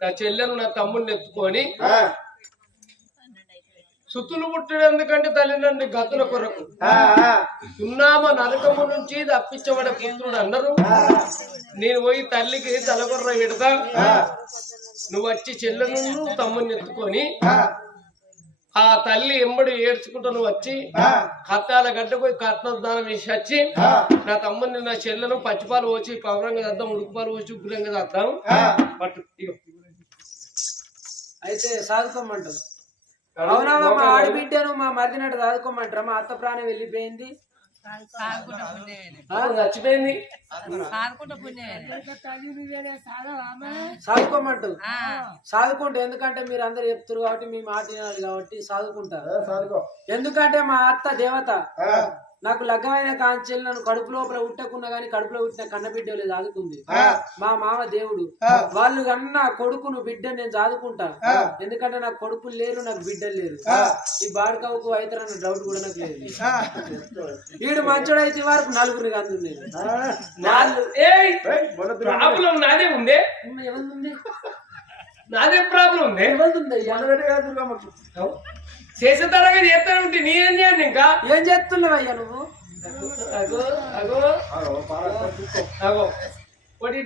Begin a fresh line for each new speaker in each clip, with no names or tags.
నా చెల్లెను నా తమ్ముడిని ఎత్తుకొని సుతులు పుట్టడం తల్లిదండ్రి గతుల కొరకు. ఉన్నామ నరకము నుంచి తప్పించబడే పుత్రుడు అన్నారు. నేను పోయి తల్లికి తలకొర్ర పెడతా. నువ్వు వచ్చి చెల్లెను తమ్ముడిని ఎత్తుకొని ఆ. తల్లి ఎంబడి ఏడ్చుకుంటూ నువ్వు వచ్చి కత్తాల గడ్డ పోయి కట్నదానం వేసి వచ్చి నా తమ్ముడిని నా చెల్లెను పచ్చిపాలు పోసి పవరంగా చేద్దాం ఉడుకుపాలు పోసి ఉగ్రంగా చేద్దాం పట్టు ఇగో.
అయితే సాదుకోమంటారు అవునా మా ఆడబిడ్డను మా మరిదినట్టు సాదుకోమంటారా? మా అత్త ప్రాణం వెళ్ళిపోయింది.
ఆ, చచ్చిపోయింది.
సాదుకోమంటారు సాదుకుంటారు ఎందుకంటే మీరు అందరు చెప్తారు కాబట్టి మీ మాట కాబట్టి సాదుకుంటారు ఎందుకంటే మా అత్త దేవత. నాకు లగ్గమైన కాంచెలు నన్ను కడుపు లోపల ఉట్టకున్నా గానీ కడుపులో పుట్టిన కన్నబిడ్డ సాదుకుంది మా మామ దేవుడు. వాళ్ళు కన్నా కొడుకును బిడ్డ నేను సాదుకుంటా ఎందుకంటే నాకు కొడుకులు లేరు నాకు బిడ్డలు లేరు. ఈ బాడకవుకు అవుతారన్న డౌట్ కూడా నాకు లేదు. వీడు మంచోడు అయితే వరకు నలుగురిని కందు నేను
నాలుగు ఏయ్! ప్రాబ్లం నాదే ఉందే.
ఎవరిది
నాదే ప్రాబ్లం ఉందే తరగా చేస్తాను ఉంటే నేనేం చేయండి ఇంకా?
ఏం చేస్తున్నావయ్యా నువ్వు?
అగో అగో అగో. ఒకటి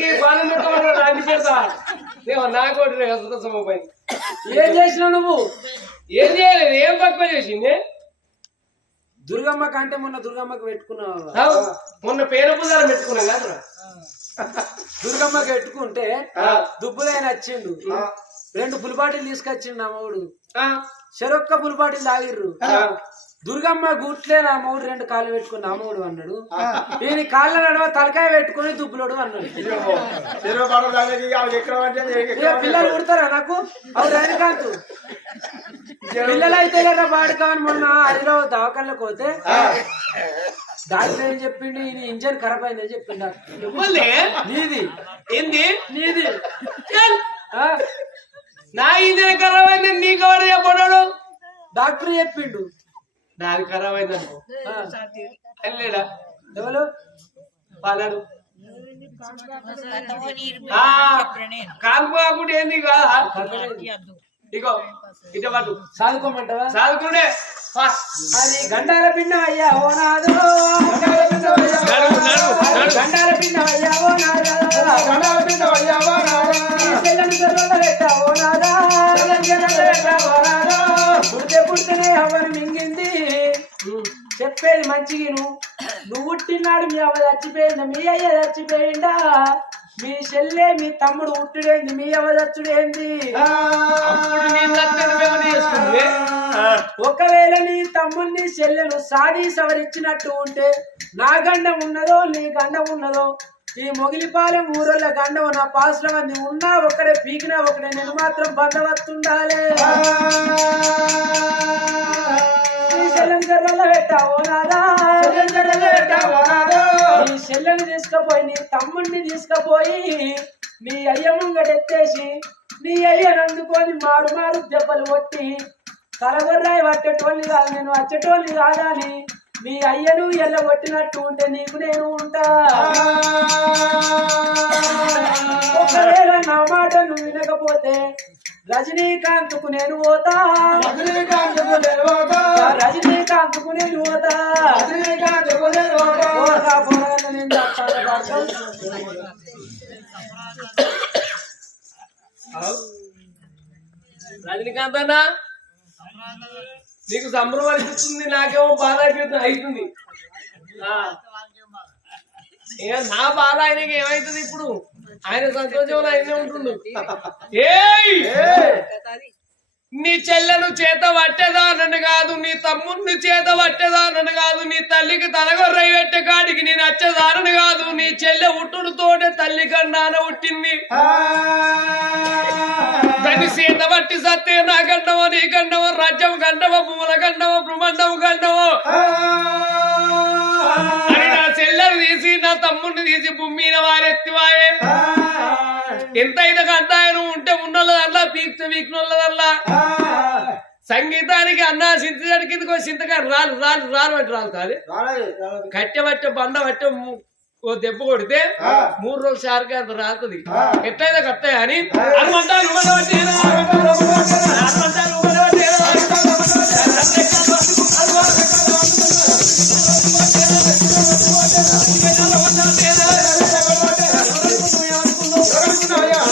నీకు బాధ రాజు పెడతా ఏమో నాకు ఒకటి అసలు సమపోయి
ఏం చేసినావు నువ్వు?
ఏం చేయలేదు ఏం తక్కువ చేసింది?
దుర్గమ్మ కంటే మొన్న దుర్గమ్మకి పెట్టుకున్నావు
మొన్న పేరు పెట్టుకున్నాం కదా
దుర్గమ్మకి పెట్టుకుంటే దుబ్బులైన వచ్చిండు. రెండు పులిపాటీలు తీసుకొచ్చిండు నా మౌడు చెరొక్క పులిపాటీలు తాగిర్రు. దుర్గమ్మ గుట్లే నా మౌడు రెండు కాళ్ళు పెట్టుకుని నా మౌడు అన్నాడు. ఈయన కాళ్ళ నడవ తలకాయ పెట్టుకుని దుబ్బులోడు అన్నాడు. పిల్లలు పుడతారా నాకు? అవి రజనీకాంత్ పిల్లలు అయితే కదా బాడుకావని మొన్న అదిలో దవాఖానలోకి పోతే డాక్టర్ ఏం చెప్పిండు? ఇది ఇంజన్ ఖరాబ్ అయిందని చెప్పిండు. నీది.
ఏంది?
నీది.
నా ఇది ఖరాబ్ అయింది నీకు ఎవరు చెప్పడాడు
డాక్టర్ చెప్పిండు.
నాది ఖరాబ్ వెళ్ళాడా?
ఎవరు?
పాలాడు. కాలు కాకుండా ఏంది కాదా ఇగో ఇట పట్టు.
చదువుకోమంటావా
చదువుకుంటే పా.
అది గండాల పిండ అయ్యా ఓ నాదు. గండాల పిండ అయ్యా ఓ నాదా. చెల్లని ఓ నాదా. పుడితే పుడితేనే అవ్వని మింగింది. చెప్పేది మంచిగా నువ్వు నువ్వు పుట్టినాడు మీ అవ్వ చచ్చిపోయిందా మీ అయ్య చచ్చిపోయిందా? మీ చెల్లె మీ తమ్ముడు పుట్టుడేంది? మీ
చేసుకుంది
ఒకవేళ నీ తమ్ముడిని చెల్లెలు సాది సవరిచ్చినట్టు ఉంటే నా గండం ఉన్నదో నీ గండం ఉన్నదో ఈ మొగిలిపాలెం ఊరోళ్ళ గండం నా పాసుల మంది ఉన్నా ఒకడే పీకినా ఒకడే నేను మాత్రం బందవస్తుండాలే నీ చెల్లెని గర్రల పెట్టావో నాదా. చెల్లెని తీసుకుపోయి నీ తమ్ముడిని తీసుకుపోయి నీ అయ్య ముంగడెత్తేసి నీ అయ్యను అందుకొని మారు మారు దెబ్బలు కొట్టి తలగొర్రాయి పట్టేటోళ్ళు కాదు నేను వచ్చేటోళ్ళు కాదని నీ అయ్యను ఎల్ల కొట్టినట్టు ఉంటే నీకు నేను ఉంటా. ఒకవేళ నా మాట నువ్వు వినకపోతే రజనీకాంత్కు నేను పోతా. రజనీకాంత్కు నేను పోతా. పోతా, పోరాట నేను చేస్తాను, డాక్టర్.
రజనీకాంత్ అన్న? నీకు సంబరం అనిపిస్తుంది నాకేమో బాధ అనిపిస్తుంది అవుతుంది నా బాధ ఆయనకి ఏమైతుంది ఇప్పుడు? ఆయన సంతోషంలో ఆయనే ఉంటుండు. నీ చెల్లెను చేత పట్టేదా నన్ను కాదు నీ తమ్ముడిని చేత పట్టేదా నన్ను కాదు నీ తల్లికి తలగొర్రై పెట్టే కాడికి నేను వచ్చేదానని కాదు నీ చెల్లె ఉట్టుడు తోటే తల్లి కన్నాన పుట్టింది. దాన్ని సీత బట్టి సత్తే నా గండవో నీ గండవో రాజ్యం గండవో భూముల గండవో బ్రహ్మండవు అయితే కంటాయను ఉంటే ఉన్నోళ్ళ దాంట్లో పీక్తే పీకినోళ్ళ దాంట్లో సంగీతానికి అన్న సింతకి కిందకో సింతగా రాలు రాలు రాలు అంటే రాలు కాదు. కట్టె పట్టే బండ పట్టే ఓ దెబ్బ కొడితే మూడు రోజులు షార్కి అంత రాతుంది ఎట్లయినా కట్టాయి అని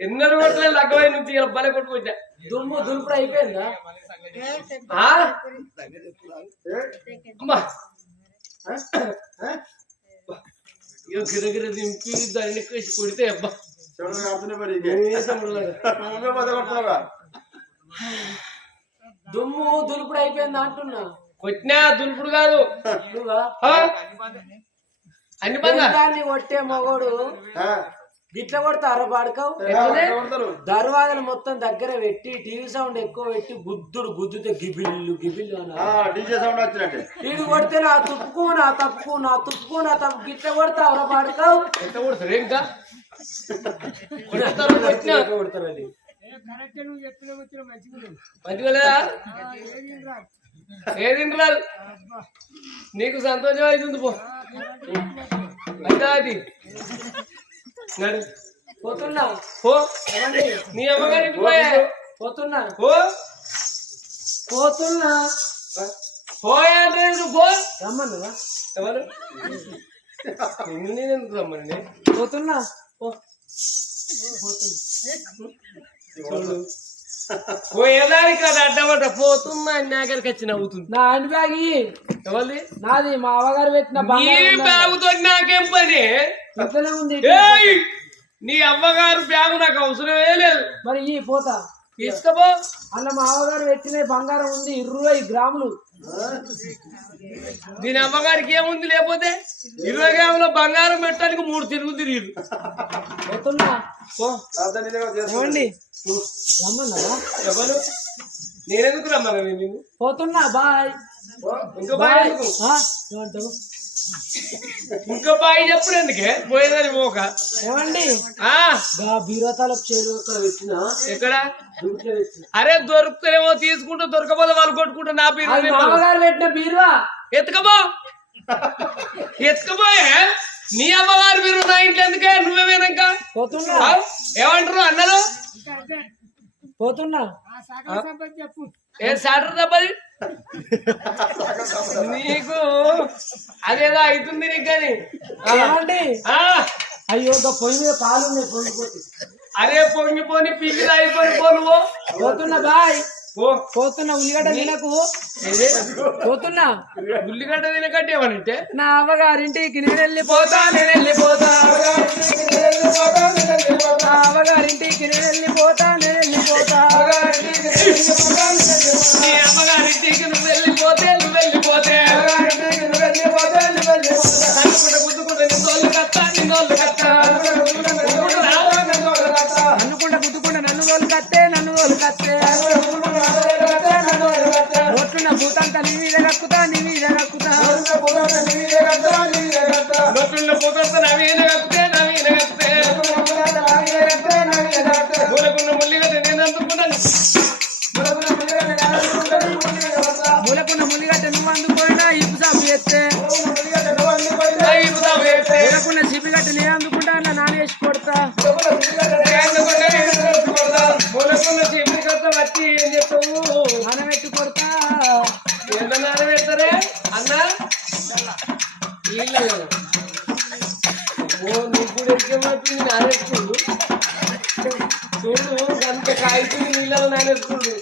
ఎన్నడూ కొట్టలే లగ్గమై నుంచి ఇలా బల కొట్టుకొచ్చా
దుమ్ము దులుపుడు అయిపోయిందా?
గిరగిర దింపి దాన్ని కేసి కొడితే అబ్బా.
దుమ్ము దులుపుడు అయిపోయిందా అంటున్నా?
కొట్టినా దులుపుడు కాదు? అన్ని బంద
దాన్ని కొట్టే మగోడు? గిట్ల కొడతారా? పాడుకోవు? దర్వాజలు మొత్తం దగ్గర పెట్టి టీవీ సౌండ్ ఎక్కువ పెట్టి గుద్దుడు గుద్దుతే గిబిల్లు గిబిల్లు అన్నారు వీడు కొడితే నా తుప్పుకు నా తప్పుకు నా తుప్పుకు నా తప్పు గిట్ల కొడతావురా పాడుకోవు
ఎంత కొడతారు? కొడతారు
అది
ఏది నీకు సంతోషం అవుతుంది పో. అది. నడు
పోతున్నా
పో. నీ అమ్మగారికి పోయా.
పోతున్నా.
పో.
పోతున్నా.
పోయా అంటే పో?
రమ్మన్నవా
ఎవరు? నిన్ను నేను ఎందుకు రమ్మని
పోతున్నా. పో.
పోయేదానికి అది అడ్డపడ్డ పోతున్నా నాగరికి వచ్చి నవ్వుతుంది.
నా హ్యాండ్ బ్యాగ్.
ఎవరిది?
నాది మా అవగారు పెట్టిన.
బ్యాగుతో నాకేం పని?
ఇంట్లోనే ఉంది!
నీ అమ్మగారు బ్యాగు నాకు అవసరమే లేదు.
మరి ఈ పోతా
తీసుకపో.
అన్న మా అవగారు పెట్టిన బంగారం ఉంది ఇరవై గ్రాములు.
దీని అమ్మగారికి ఏముంది లేకపోతే ఇరవై గ్రాముల బంగారం పెట్టడానికి మూడు తిరుగు తిరిగి ఎవరు? నేనెందుకు రమ్మన్నా నేను
పోతున్నా బాయ్.
ఇంకో బాయ్
ఏమంటావు
ఇంకో బాయ్ చెప్పుడు ఎందుకే? పోయేదని పోక.
ఏమండి బీరోతాల చేరు ఇక్కడ పెట్టిన?
ఎక్కడ? అరే దొరుకుతారేమో తీసుకుంటూ దొరకపోతే వాళ్ళు కొట్టుకుంటూ నా
అవగారు పెట్టిన బీరువా?
ఎత్తుకపో. ఎత్తుకపోయే నీ అమ్మగారు మీరు నా ఇంట్లో ఎందుకే? నువ్వేమేనాక ఏమంటారు అన్నలు?
పోతున్నా.
ఏ సాటర్ దెబ్బది నీకు అదేదో అవుతుంది నీకు కానీ
అయ్యో పొయ్యి మీద పాలు ఉన్నాయి పొంగిపోతే
అరే పొంగిపోని పిల్లి అయిపోయి పో నువ్వు
పోతున్నా బాయ్. పోతున్నా ఉల్లిగడ్డ తినకు? పోతున్నా.
ఉల్లిగడ్డ తినకట్టే ఏమనంటే?
నా అవ్వగారింటికి నేను వెళ్ళిపోతా నేను వెళ్ళిపోతా నా అవ్వగారింటికి నేను వెళ్ళిపోతా నేను వెళ్ళిపోతా
నీ అమ్మగారింటికి నువ్వు వెళ్ళిపోతే నువ్వు వెళ్ళిపోతే అనుకుంటే గుద్దుకుంటే నిన్నోళ్ళు కత్తా నిన్నోళ్ళు కత్తా.
good movie.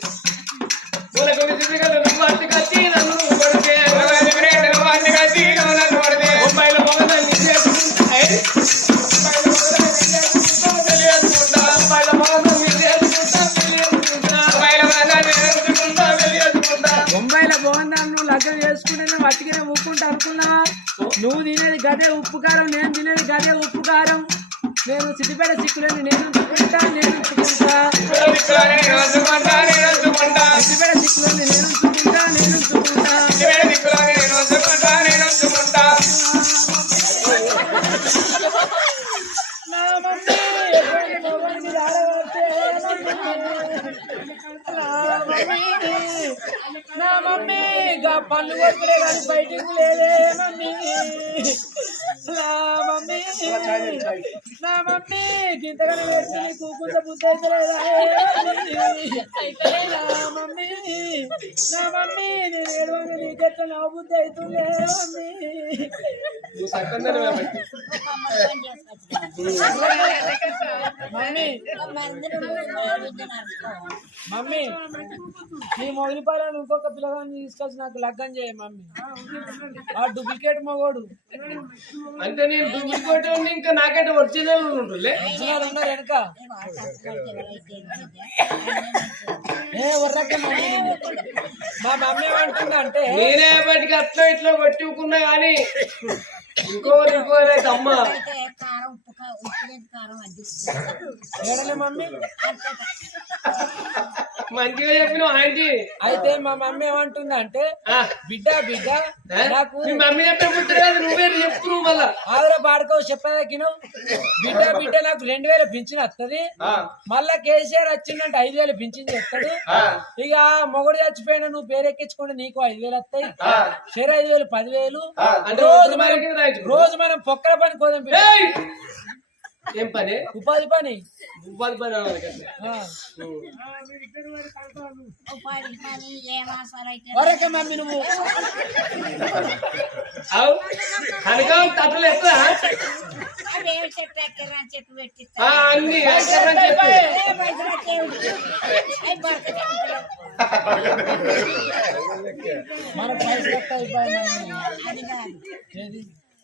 ఏడవని నా బుద్ధి అవుతుందే
నువ్వు సక్కని పెట్టి.
మమ్మీ నీ మొగిలి పాలను ఇంకొక పిల్లగాన్ని తీసుకొచ్చి నాకు లగ్గం చేయ మమ్మీ. ఆ డూప్లికేట్ మొగోడు.
అంటే నేను డూప్లికేట్ ఉండి ఇంకా నాకైతే ఒరిజినల్
ఉన్నారు వెనక? ఏ వర్రక్క మా మమ్మీ ఏమంటుందంటే
నేనే బయటికి అట్లా ఇట్లా కొట్టుకున్నా కానీ ఇంకో ఇంకో అమ్మ
కారం ఉప్పు కా- ఉప్పు లేదు కారం అది
ఏడలే మమ్మీ
మంచిగా చెప్పిన ఆంటీ.
అయితే మా మమ్మీ ఏమంటుందంటే
ఆ,
బిడ్డ బిడ్డ? నాకు
మీ మమ్మీ చెప్పే నువ్వే చెప్తున్నావు మళ్ళా.
ఆవిడ పాడుకో చెప్పదకిను బిడ్డ బిడ్డ నాకు రెండు వేలు పింఛన్ వస్తుంది మళ్ళా కేసీఆర్ వచ్చిందంటే ఐదు వేలు పింఛన్ చెప్తాడు
ఆ,
ఇక మొగుడు చచ్చిపోయినా నువ్వు పేరెక్కించుకుంటే నీకు ఐదు వేలు వస్తాయి. షేర్ ఐదు వేలు పదివేలు.
అంటే
రోజు మనం. రోజు మనం పొక్కల పని కోదాం!
ఏం పని?
ఉపాధి పని.
ఉపాధి పని కనుక తట్టలు
చెట్టు
ఆ,
పెట్టిస్తా.
అన్ని. చెప్పి.
మన పైసలు.
అది కాదు.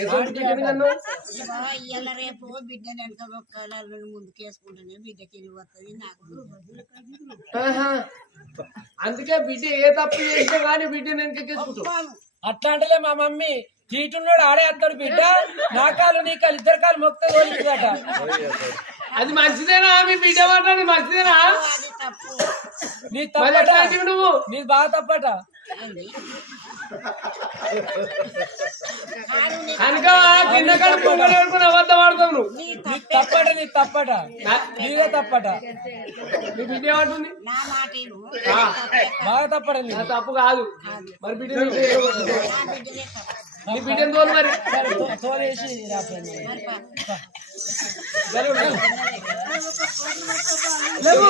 ఇవాళ రేపు బిడ్డ వెనక ఒక్కల ముందుకు వేసుకుంటేనే బిడ్డకి వస్తుంది నాకు.
అందుకే బిడ్డ ఏ తప్పు చేసినా కానీ బిడ్డ.
అట్లా అంటలే మా మమ్మీ తీటున్నాడు ఆడే అత్తాడు బిడ్డ నా కాలు నీ కాలు ఇద్దరు కాలు మొక్క తోలిందట
అది మంచిదేనా? మీ బిడ్డ మాట్లాడి మంచిదేనా?
అది తప్పు
నీ
మరి
తప్పట
ఎట్లా అంటివి నువ్వు?
నీది బాగా తప్పట.
నీ
కనుక కింద కడుపు పొంగలేడుకుని అబద్ధం ఆడతావు నువ్వు
నీ
నీ
తప్పే
తప్పట నీ తప్పట.
నా-
నీదే తప్పట.
నీ బిడ్డ ఏమంటుంది?
నా మాట
బాగా తప్పట
నా తప్పు కాదు. మరి బిడ్డ నీ బిడ్డ ఏమంటుంది?
నా బిడ్డను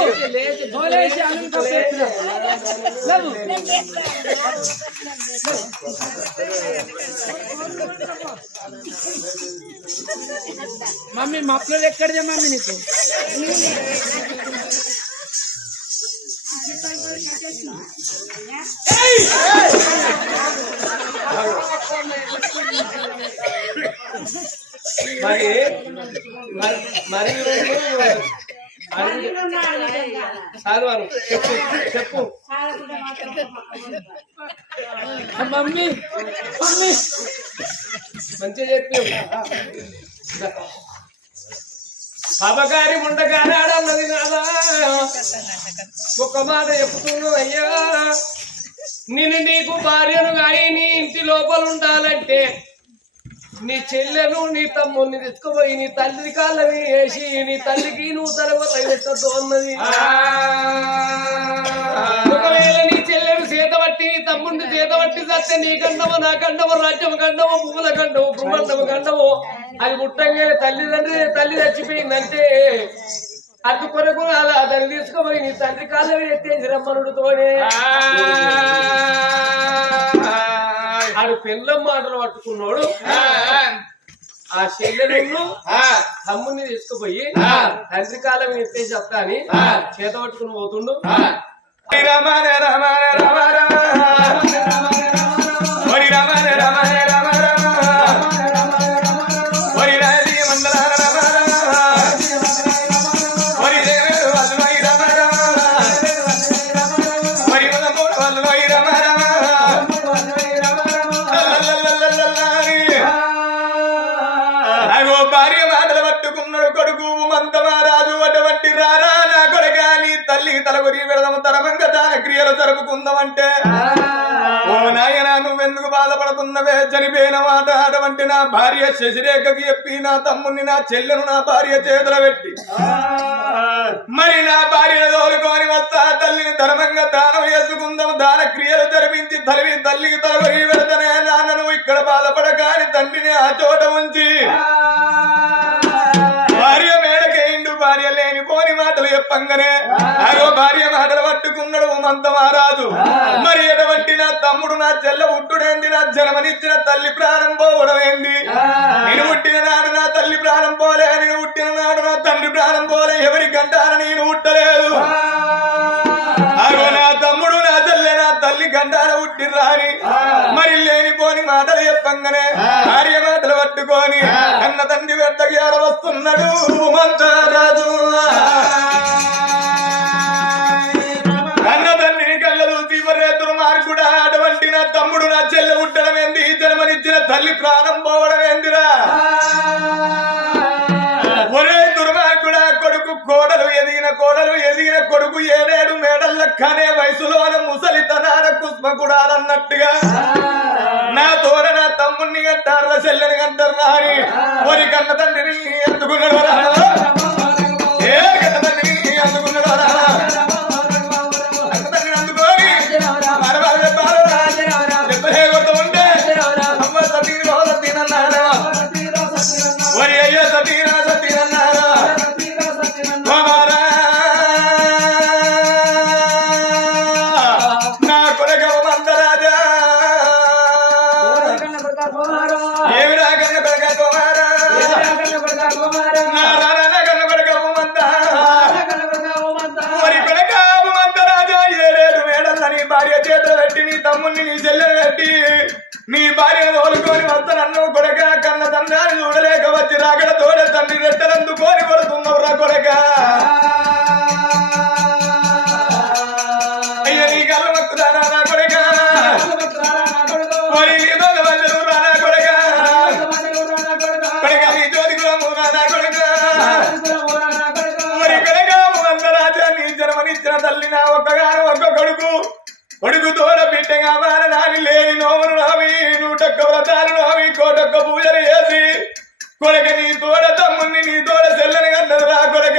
తోలు మరి
తోలేసి తోలేసి మమ్మీ మప్పులు మమ్మీ నీకు?
మరి మరి- మరి నువ్వు చెప్పు చెప్పు.
Mummy mummy.
మంచిగా చెప్పి. పాపకారి ముండకారి ఆడన్నది నాదా. ఒక మాట చెప్తున్నావు అయ్యా. నేను నీకు భార్యను కానీ నీ ఇంటి లోపల ఉండాలంటే నీ చెల్లెలు నీ తమ్ముడిని తెచ్చుకుపోయి నీ తల్లి కాళ్ళని వేసి నీ తల్లికి నువ్వు తర్వాత పెట్టద్దు అన్నది. ఒకవేళ తమ్ముడిని చేత పట్టి చస్తే నీ కండమో నా కండమో రాజ్యం కండమో పువ్వుల కండమో బ్రహ్మాండము కండమో అది ముట్టంగానే తల్లిదండ్రి తల్లి చచ్చిపోయిందంటే అటు కొరకు అలా దాన్ని తీసుకుపోయి నీ తండ్రి కాళ్ళ ఎత్తేసి రమ్మనుడితోనే. ఆడు పిల్లం మాటలు పట్టుకున్నాడు. ఆ చెల్లెలు తమ్ముని తీసుకుపోయి తండ్రి కాలం ఎత్తేసి చెప్తా అని చేత పట్టుకుని పోతుండు.
రమ రమ రమ రమ తల్లి తలగొరి వెళదాము తరమంగా దాన క్రియలు జరుపుకుందామంటే. ఓ నాయన నువ్వెందుకు బాధపడుతున్నవే? చనిపోయిన మాట అటువంటి నా భార్య శశిరేఖకి చెప్పి నా తమ్ముణ్ణి నా చెల్లెను నా భార్య చేతుల పెట్టి. మరి నా భార్యను తోలుకొని వస్తా తల్లిని ధర్మంగా దానం చేసుకుందాం దాన క్రియలు జరిపించి తల్లి తల్లికి తలగొరి వెళతనే నాన్న నువ్వు ఇక్కడ బాధపడకాని తండ్రిని ఆ చోట ఉంచి. చెప్పంగానే అగో భార్య మాటలు పట్టుకున్నాడు మంత మహారాజు. మరి ఎటువంటి నా తమ్ముడు నా చెల్ల ఉట్టుడేంది? నా జన్మనిచ్చిన తల్లి ప్రాణం పోవడం ఏంది నేను పుట్టిన నాడు నా తల్లి ప్రాణం పోలే నేను పుట్టిన నాడు నా తండ్రి ప్రాణం పోలే ఎవరికంటాన నేను పుట్టలేదు. అగో నా తమ్ముడు నా చెల్లె నా తల్లి గండాన పుట్టిర్రా అని. మరి లేనిపోని మాటలు చెప్పంగానే భార్య మాటలు పట్టుకొని అన్న తండ్రి ఆడ వస్తున్నాడు మంతరాజు తల్లి ప్రాణం పోవడం ఏందిరా ఒరే దుర్మార్గుడా కొడుకు కోడలు ఎదిగిన కోడలు ఎదిగిన కొడుకు ఏడేడు మేడల్ల కనే వయసులోన ముసలితనాన కుస్మకుడాలన్నట్టుగా నా తోడ నా తమ్ముణ్ణి అంటారు చెల్లెని అంటారు నాని ఒరి కన్న తండ్రిని ఎందుకున్నాడు పెట్టి నీ తమ్ముణ్ణి నీ చెల్లెలు పెట్టి నీ భార్యను తోలుకొని వస్తానన్ను కొడక కన్న తండ్రి చూడలేక వచ్చి రాగడ తోడ తండ్రి రెట్టలందుకొని రా కొడక. అయ్యా నీ కళ్ళ నా కొడక. మరి నీ దొంగ వల్లెలు రానా కొడక. కొడక నీ జ్యోతి కులము రానా కొడక. మరి కొడక నీ జన్మనిచ్చిన తల్లి నా ఒక్కగాను పూజలు చేసి కొడక నీ తోడ తమ్ముని నీ తోడ చెల్లని కన్నది రా కొడక.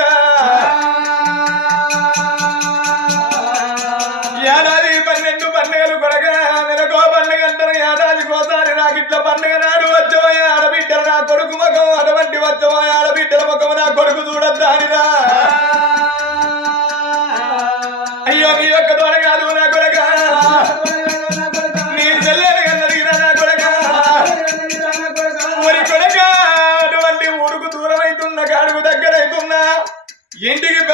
ఏడాది పన్నెండు పండుగలు కొడక నెలకో పండుగ అంటారు ఏడాది కోసారి నాకు ఇట్లా పండుగ నాడు వచ్చో ఆడబిడ్డలు నా కొడుకు ముఖం అటువంటి వచ్చో ఆడబిడ్డల ముఖం నా కొడుకు చూడద్దానిరా.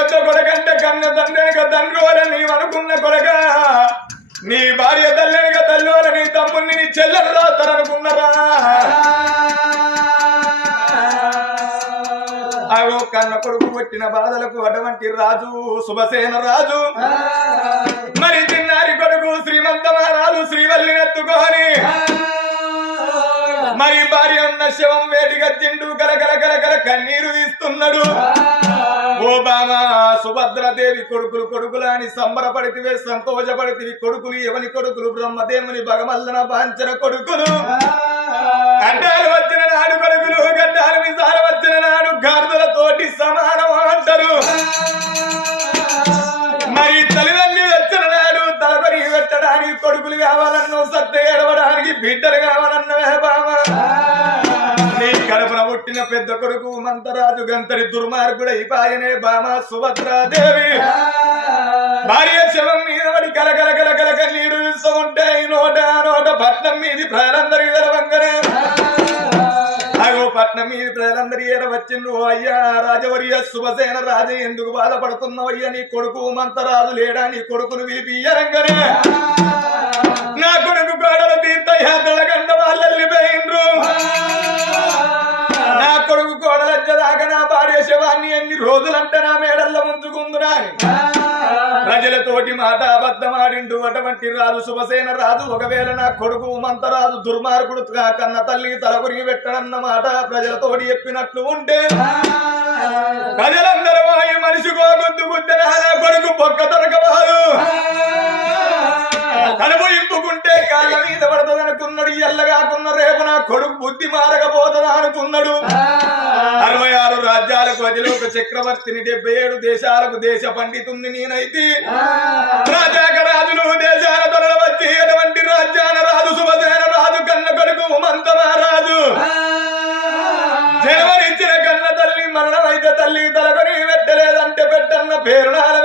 ఇంటికి కొడకంటే కన్న తండ్రిగా తండ్రి నీవు అనుకున్న కొడక. నీ భార్య తల్లినిగా తల్లి వల్ల నీ తమ్ముడిని నీ చెల్లెలు రాతారనుకున్నరా అగో కన్న కొడుకు కొట్టిన బాధలకు అటువంటి రాజు శుభసేన రాజు. మరి చిన్నారి కొడుకు శ్రీమంత మహారాజు శ్రీవల్లి ఎత్తుకొని మరి భార్య ఉన్న శవం వేడిగా తిండు కరకర కరకర కన్నీరు తీస్తున్నాడు. ఓ బామా సుభద్రదేవి కొడుకులు కొడుకులు అని సంబరపడితివే సంతోషపడితివి కొడుకులు ఎవని కొడుకులు? బ్రహ్మదేవుని భగమల్లన బాంచన కొడుకులు. గడ్డాలు వచ్చిన నాడు కొడుకులు గడ్డాలు మిసాలు వచ్చిన నాడు గార్దులతోటి సమానం అంటారు. మరి తల్లిదండ్రి వచ్చిన నాడు తలపరి పెట్టడానికి కొడుకులు కావాలన్నో సత్య ఏడవడానికి బిడ్డలు కావాలన్నవే బామా నీ కడుపున పుట్టిన పెద్ద కొడుకు మంతరాజు గంతరి దుర్మార్గుడ ఇపాయనే బామ సుభద్రాదేవి. భార్య శవం మీద పడి కలకల కలకల కన్నీరు ఉంటే నోట నోట పట్నం మీది ప్రజలందరికీ తెలవంగనే అగో పట్నం మీద ప్రజలందరూ ఏర వచ్చిండ్రు. అయ్యా రాజవర్య శుభసేన రాజ ఎందుకు బాధపడుతున్నావు అయ్యా? నీ కొడుకు మంతరాజు లేడా? నీ కొడుకును పిలిపియ్యరంగనే నా కొడుకు గోడల తీర్థయాత్రల కంట వాళ్ళు వెళ్ళిపోయిండ్రు కోడలచ్చదాకా నా భార్య శవాన్ని ఎన్ని రోజులంటే నా మేడల్లో అని ప్రజలతోటి మాట అబద్ధమాడిండు అటువంటి రాజు శుభసేన రాజు. ఒకవేళ నా కొడుకు మంతరాజు దుర్మార్గుడు కన్న తల్లి తలకొరిగి పెట్టడన్న మాట ప్రజలతోటి చెప్పినట్లు ఉంటే ప్రజలందరూ మనిషి గోగుద్దు గుద్దిన నా కొడుకు బొక్క దొరకవాడు ఇంపుకుంటే కాళ్ళ మీద పడుతుంది అనుకున్నాడు ఎల్లగాకున్న రేపు నా కొడుకు బుద్ధి మారకపోతుందా అనుకున్నాడు. అరవై ఆరు రాజ్యాలకు అదిలో ఒక చక్రవర్తిని డెబ్బై ఏడు దేశాలకు దేశ పండితుణ్ణి నేనైతే. రాజాక రాజులు దేశాల ధరలు వచ్చి ఎటువంటి రాజ్యాన రాజు శుభసేన రాజు కన్న కొడుకు మంత మహారాజు. జన్మనిచ్చిన కన్న తల్లి మరణమైతే తల్లి తలకొని పెట్టలేదంటే పెట్టన్న పేరు నాల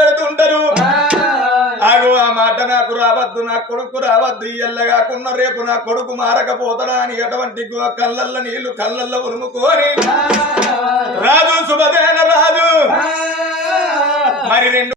నా కొడుకు రావద్దు ఎల్లగాకున్న రేపు నా కొడుకు మారకపోతడా అని ఎటువంటి గు- కళ్ళల్ల నీళ్ళు కళ్ళల్లో ఉరుముకొని రాజు శుభదేన రాజు. మరి రెండు